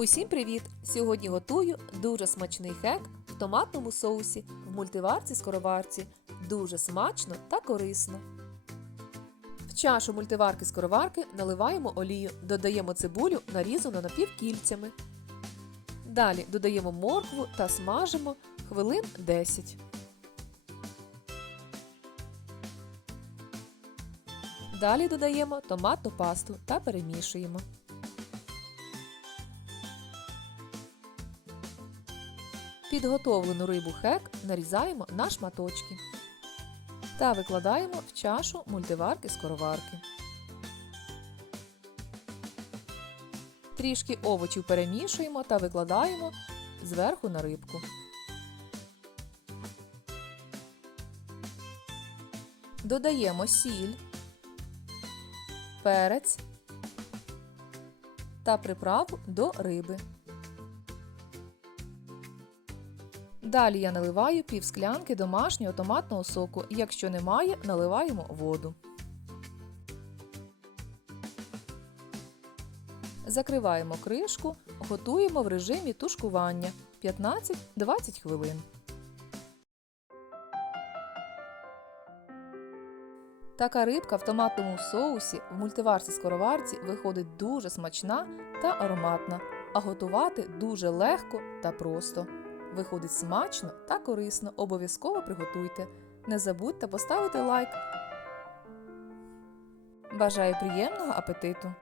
Усім привіт! Сьогодні готую дуже смачний хек в томатному соусі в мультиварці скороварці. Дуже смачно та корисно. В чашу мультиварки скороварки наливаємо олію, додаємо цибулю, нарізану напівкільцями. Далі додаємо моркву та смажимо хвилин 10. Далі додаємо томатну пасту та перемішуємо. Підготовлену рибу хек нарізаємо на шматочки та викладаємо в чашу мультиварки-скороварки. Трішки овочів перемішуємо та викладаємо зверху на рибку. Додаємо сіль, перець та приправу до риби. Далі я наливаю пів склянки домашнього томатного соку. Якщо немає, наливаємо воду. Закриваємо кришку, готуємо в режимі тушкування 15-20 хвилин. Така рибка в томатному соусі в мультиварці скороварці виходить дуже смачна та ароматна, а готувати дуже легко та просто. Виходить смачно та корисно. Обов'язково приготуйте. Не забудьте поставити лайк. Бажаю приємного апетиту!